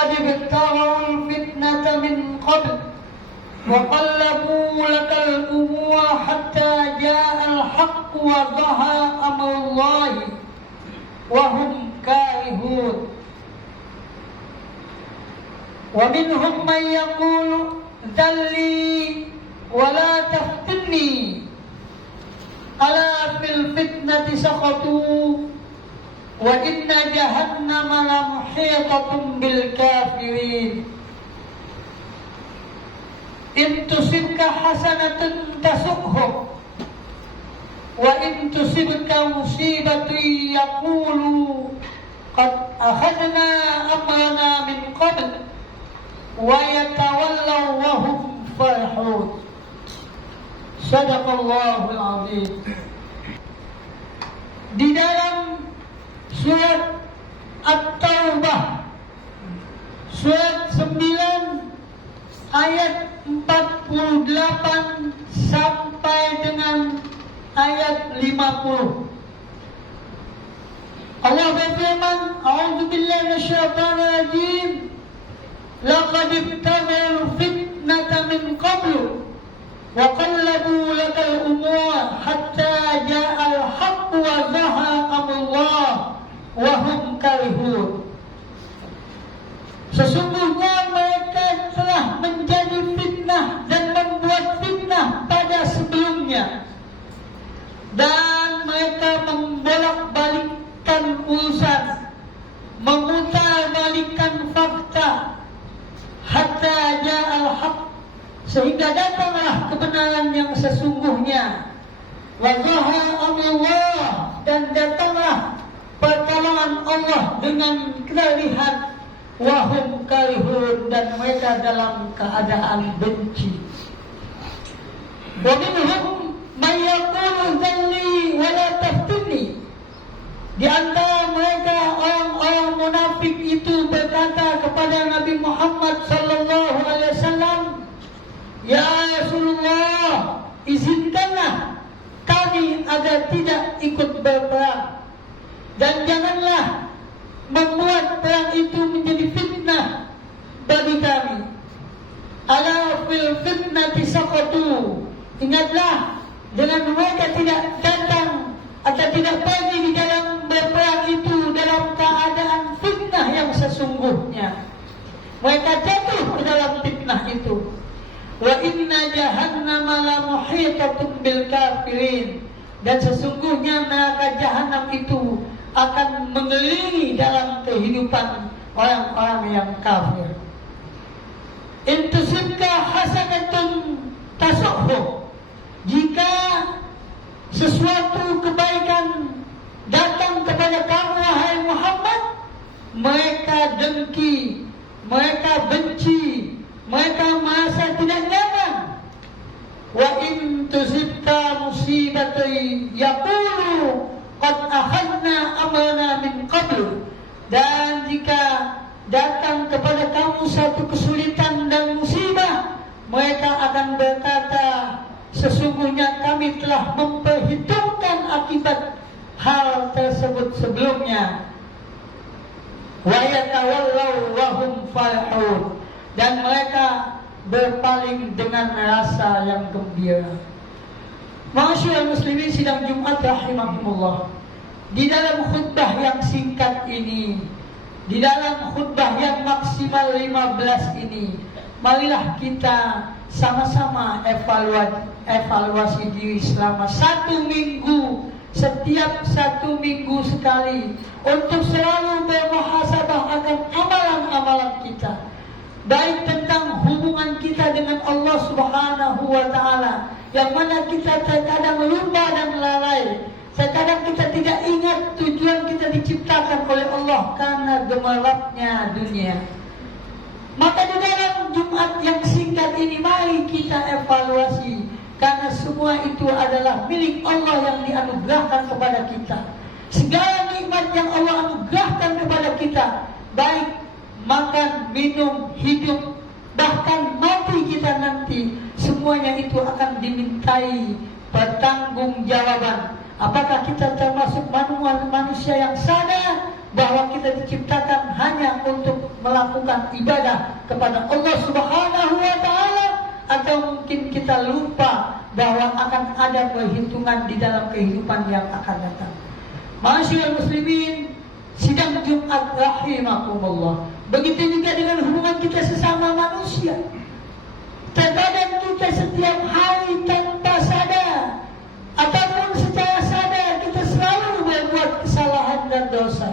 لقد ابتغوا الفتنة من قبل وقلبوا لك الأمور حتى جاء الحق وظهر أمر الله وهم كارهون ومنهم من يقول ذلي ولا تفتني ألا في الفتنة سقطوا وإن جهنم لمحيطة بالكافرين إن تصبك حسنة تسؤهم وإن تصبك مصيبة يقولوا قد أخذنا أمرنا من قبل ويتولوا وهم فرحون. Sadaqallahul azim. Di dalam surat At-Taubah surat 9 ayat 48 sampai dengan ayat 50. Allah berfirman, A'udzu billahi minasyaitonir rajim. Laqad ibtaghaw fitnata min qablu wa qallabu lakal umur hatta ja'al haqq wa zahara amrullah wa hum karihun. Sesungguhnya mereka telah menjadi fitnah dan membuat fitnah pada sebelumnya, dan mereka membolak-balikkan urusan, memutarbalikkan fakta, hatta ja'al haq, sehingga datanglah kebenaran yang sesungguhnya, wa zahara amrullah, dan datanglah pertolongan Allah dengan terlihat, wahum karihun, dan mereka dalam keadaan benci. Wa minhum may yaqulu dhalli wa la taftinni. Di antara mereka orang-orang munafik itu berkata kepada Nabi Muhammad sallallahu alaihi wasallam, "Ya Rasulullah, izinkanlah kami agar tidak ikut berperang, dan janganlah membuat perang itu menjadi fitnah bagi kami. Ala fil fitnati saqatu." Ingatlah, dengan mereka tidak datang atau tidak pergi di dalam berperang itu dalam keadaan fitnah yang sesungguhnya. Mereka jatuh ke dalam fitnah itu. Wa inna jahannama la muhitatun bil kafirin. Dan sesungguhnya neraka jahanam itu akan mengelilingi dalam kehidupan orang-orang yang kafir. In tusibka hasanatun tasuhum. Jika sesuatu kebaikan datang kepada kamu wahai Muhammad, mereka dengki, mereka benci, mereka merasa tidak nyaman. Wa in tusibka musibatun yaqulu qad akhadna amrana min qablu. Dan jika datang kepada kamu satu kesulitan dan musibah, mereka akan berkata, sesungguhnya kami telah memperhitungkan akibat hal tersebut sebelumnya. Wa yatawallaw wa hum farihun. Dan mereka berpaling dengan rasa yang gembira. Ma'asyiral muslimin sidang Jumat rahimahumullah. Di dalam khutbah yang singkat ini, di dalam khutbah yang maksimal 15 ini, marilah kita sama-sama evaluasi diri selama 1 minggu, setiap 1 minggu sekali, untuk selalu bermuhasabah akan amalan-amalan kita, baik tentang hubungan kita dengan Allah Subhanahu wa Ta'ala, yang mana kita terkadang lupa dan lalai, terkadang kita tidak ingat tujuan kita diciptakan oleh Allah karena gemerlapnya dunia. Maka di dalam Jumat yang singkat ini, mari kita evaluasi, karena semua itu adalah milik Allah yang dianugerahkan kepada kita. Segala nikmat yang Allah anugerahkan kepada kita, baik makan, minum, hidup, bahkan mati kita nanti, semuanya itu akan dimintai pertanggungjawaban. Apakah kita termasuk manusia yang sadar bahwa kita diciptakan hanya untuk melakukan ibadah kepada Allah Subhanahu wa Ta'ala, atau mungkin kita lupa bahwa akan ada perhitungan di dalam kehidupan yang akan datang. Ma'asyiral muslimin, sidang Jumat rahimakumullah. Begitu juga dengan hubungan kita sesama manusia. Terkadang kita setiap hari tanpa sadar ataupun secara sadar kita selalu berbuat kesalahan dan dosa.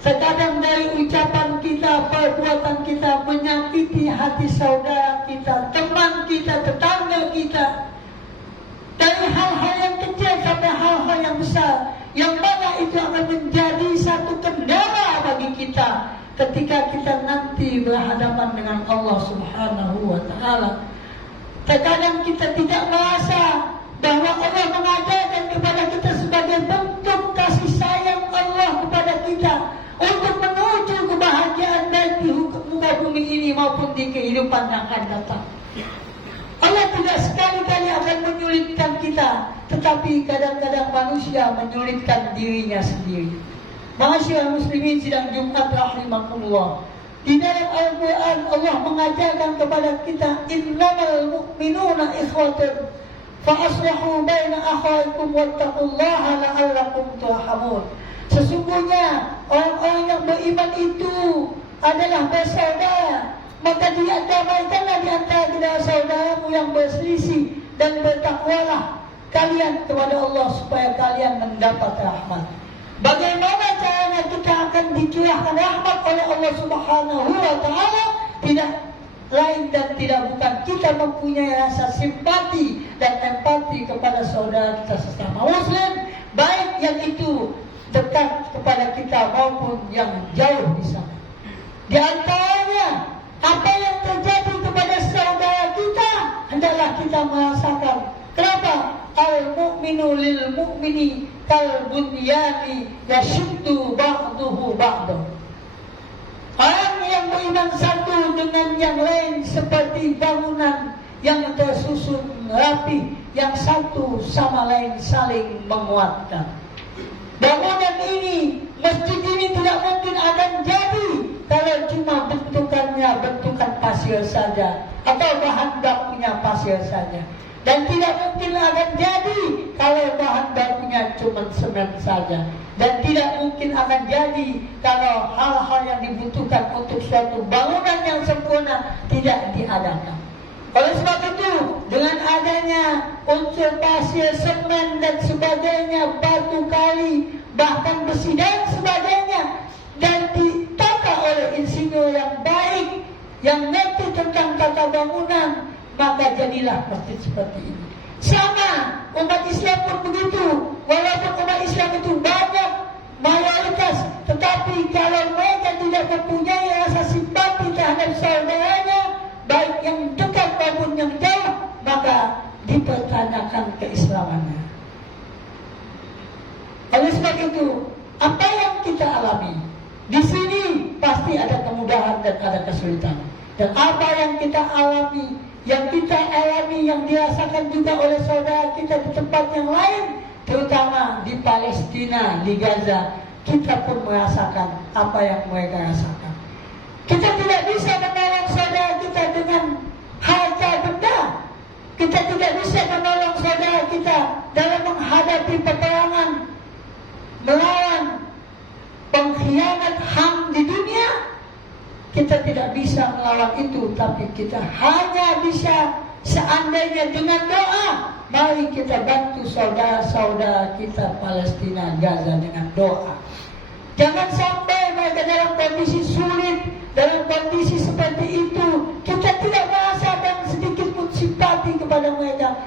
Terkadang dari ucapan kita, perbuatan kita menyakiti hati saudara kita, teman kita, tetangga kita. Dari hal-hal yang kecil sampai hal-hal yang besar, yang mana itu akan menjadi satu kendala bagi kita ketika kita nanti berhadapan dengan Allah Subhanahu wa Ta'ala. Terkadang kita tidak merasa bahwa Allah mengajarkan kepada kita sebagai bentuk kasih sayang Allah kepada kita untuk menuju kebahagiaan baik di muka bumi ini maupun di kehidupan yang akan datang. Allah tidak sekali-kali akan menyulitkan kita, tetapi kadang-kadang manusia menyulitkan dirinya sendiri. Ma'asyiral muslimin sidang Jumat rahimakumullah. Di dalam Al-Quran Allah mengajarkan kepada kita, innamal mu'minuna ikhwatun fa aslihu baina akhawaykum wattaqullaha la'allakum turhamun. Sesungguhnya orang-orang yang beriman itu adalah bersaudara, maka damaikanlah di antara kedua saudaramu yang berselisih, dan bertakwalah kalian kepada Allah supaya kalian mendapat rahmat. Bagaimana caranya kita akan dicurahkan rahmat oleh Allah Subhanahu wa Ta'ala? Tidak lain dan tidak bukan kita mempunyai rasa simpati dan empati kepada saudara kita sesama muslim, baik yang itu dekat kepada kita maupun yang jauh di sana. Di antaranya, apa yang terjadi kepada saudara kita hendaklah kita merasakan. Kenapa? Al-mu'minu lil mu'mini kal bunyani yashuddu ba'duhu ba'dahu. Orang yang beriman satu dengan yang lain seperti bangunan yang tersusun rapi, yang satu sama lain saling menguatkan. Bangunan ini, masjid ini tidak mungkin akan jadi kalau cuma bentukannya bentukan pasir saja atau bahan bakunya pasir saja. Dan tidak mungkin akan jadi kalau bahan bakunya cuma semen saja. Dan tidak mungkin akan jadi kalau hal-hal yang dibutuhkan untuk suatu bangunan yang sempurna tidak diadakan. Oleh sebab itu, dengan adanya unsur pasir, semen dan sebagainya, batu kali, bahkan besi dan sebagainya, dan ditata oleh insinyur yang baik, yang ngerti tentang tata bangunan, maka jadilah masjid seperti ini. Sama umat Islam pun begitu. Walaupun umat Islam itu banyak mayoritas, tetapi kalau mereka tidak mempunyai rasa simpati terhadap saudaranya, baik yang dekat maupun yang jauh, maka dipertanyakan keislamannya. Oleh sebab itu, apa yang kita alami di sini pasti ada kemudahan dan ada kesulitan. Dan apa yang kita alami, yang dirasakan juga oleh saudara kita di tempat yang lain, terutama di Palestina, di Gaza, kita pun merasakan apa yang mereka rasakan. Kita tidak bisa menolong saudara kita dengan harta benda. Kita tidak bisa menolong saudara kita dalam menghadapi peperangan melawan pengkhianat HAM di dunia. Kita tidak bisa melawan itu, tapi kita hanya bisa seandainya dengan doa. Mari kita bantu saudara-saudara kita Palestina, Gaza dengan doa. Jangan sampai mereka dalam kondisi sulit, dalam kondisi seperti itu, kita tidak merasakan sedikit pun simpati kepada mereka.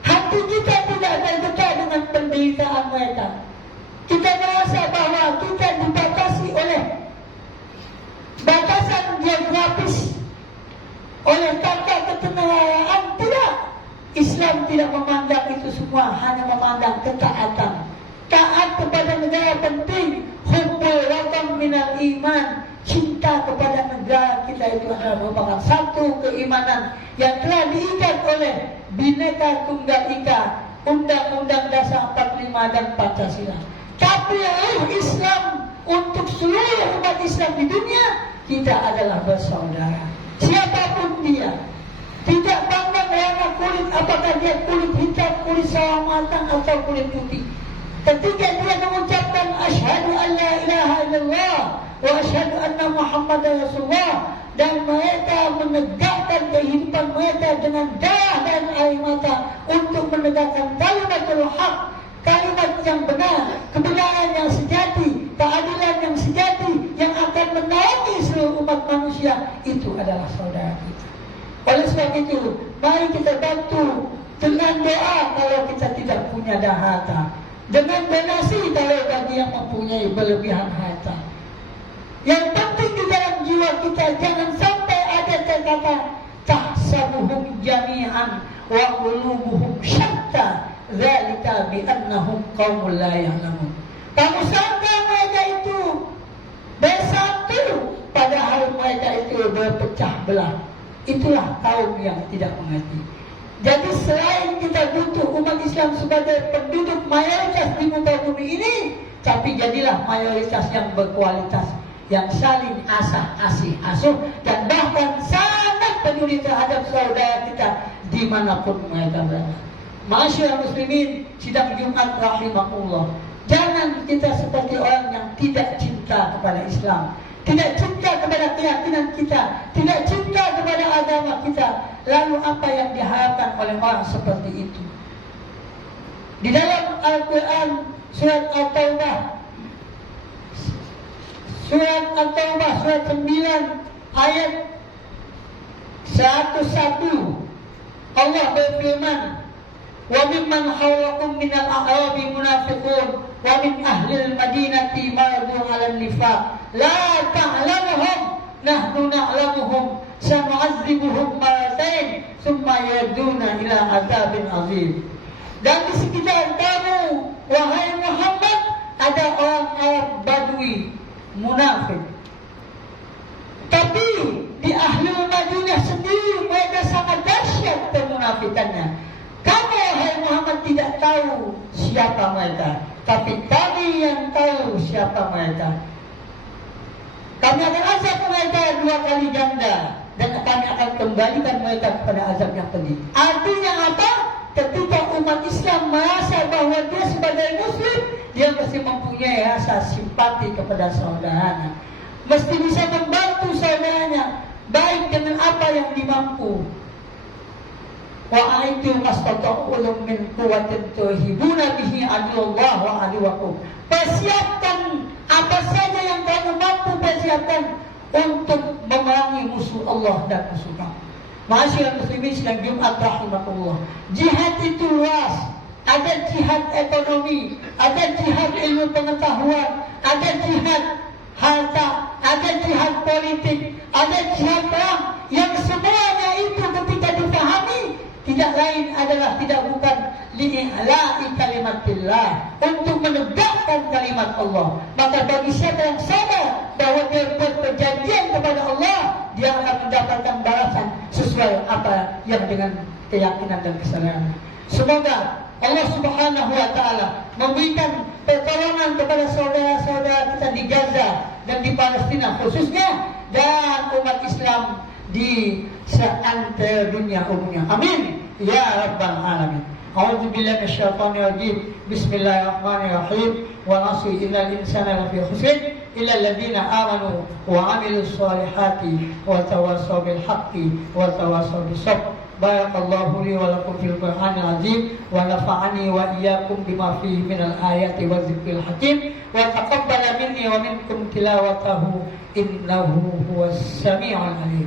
Hati kita tidak tergetar dengan penderitaan mereka. Kita merasa bahwa kita dibatasi oleh batasan geografis, oleh tata ketenaraan. Tidak, Islam tidak memandang itu semua, hanya memandang ketaatan. Taat kepada negara penting. Hubbul watan minal iman. Cinta kepada negara kita itu adalah merupakan satu keimanan yang telah diikat oleh Bhinneka Tunggal Ika, Undang-Undang Dasar 45 dan Pancasila. Tapi Islam untuk seluruh umat Islam di dunia, kita adalah bersaudara. Siapapun dia, tidak pandang warna kulit, apakah dia kulit hitam, kulit sawo matang atau kulit putih. Ketika dia mengucapkan asyhadu an la ilaha illallah wa asyhadu anna Muhammadar Rasulullah, dan mereka menegakkan kehidupan mereka dengan darah dan air mata untuk menegakkan kalimatul haq, kalimat yang benar, kebenaran yang sejati, keadilan yang sejati yang akan menaungi seluruh umat manusia, itu adalah saudara kita. Oleh sebab itu, mari kita bantu dengan doa kalau kita tidak punya harta, dengan donasi kalau bagi yang mempunyai berlebihan harta. Yang penting di dalam jiwa kita jangan sampai ada kata tahsabuhum jami'an wa qulubuhum syatta, dzalika bi annahum qaumul la ya'lamun. Kamu sangka mereka itu bersatu, padahal mereka itu berpecah belah. Itulah kaum yang tidak mengerti. Jadi selain kita butuh umat Islam sebagai penduduk mayoritas di muka bumi ini, tapi jadilah mayoritas yang berkualitas, yang saling asih asuh, dan bahkan sangat peduli terhadap saudara kita dimanapun mereka berada. Masyaallah muslimin, sidang Jumat rahimakumullah. Jangan kita seperti orang yang tidak cinta kepada Islam, tidak cinta kepada keyakinan kita, tidak cinta kepada agama kita. Lalu apa yang diharapkan oleh orang seperti itu? Di dalam Al-Quran surat At-Taubah, surat 9 ayat 101, Allah berfirman, wa mimman hawlakum minal a'rabi munafiqun wa min ahlil madinati maradu 'alan nifaq la ta'lamuhum nahnu na'lamuhum sanu'adzibuhum marratain thumma yarduna ila adzabin azim. Dan di sekitar kamu wahai Muhammad ada orang Arab Badui munafik. Tapi di Ahlul Madinah sendiri mereka sangat dahsyat kemunafikannya. Kamu wahai Muhammad tidak tahu siapa mereka, tapi kami yang tahu siapa mereka. Kami akan azab mereka 2 kali ganda, dan kami akan kembalikan mereka kepada azab yang pedih. Artinya apa? Ketika umat Islam merasa bahwa dia sebagai Muslim, dia mesti mempunyai rasa simpati kepada saudaranya, mesti bisa membantu saudaranya, baik dengan apa yang dimampu. Wa aitu mastata'u min quwwatin tuhibuna bihi adullah wa aduwakum. Persiapkan apa saja yang kamu mampu persiapkan untuk memerangi musuh Allah dan musuh kamu. Ma'asyiral muslimin sidang Jumat rahimakumullah. Jihad itu luas. Ada jihad ekonomi, ada jihad ilmu pengetahuan, ada jihad harta, ada jihad politik, ada jihad perang, yang semuanya itu ketika dipahami tidak lain adalah tidak bukan li'i'la'i kalimatillah, untuk menegakkan kalimat Allah. Maka bagi siapa yang sadar bahwa dia berperjanjian kepada Allah, dia akan mendapatkan balasan sesuai apa yang dengan keyakinan dan kesadaran. Semoga Allah Subhanahu wa taala memberikan pertolongan kepada saudara-saudara kita di Gaza dan di Palestina khususnya, dan umat Islam di seantero dunia umumnya. Amin ya rabbal alamin. A'udzu billahi minasyaitonir rajim. Bismillahirrahmanirrahim. Wa 'asri innal insana lafi khusr illa alladziina aamanu wa 'amilus shalihati wa tawassaw bil haqqi wa tawassaw bis sabr. Barakallahu li wa lakum fil Qur'anil azim wa nafa'ani wa iyyakum bima fihi minal ayati wa dzikril hakim wa taqabbala minni wa minkum tilawatahu innahu huwas samii'ul 'aliim.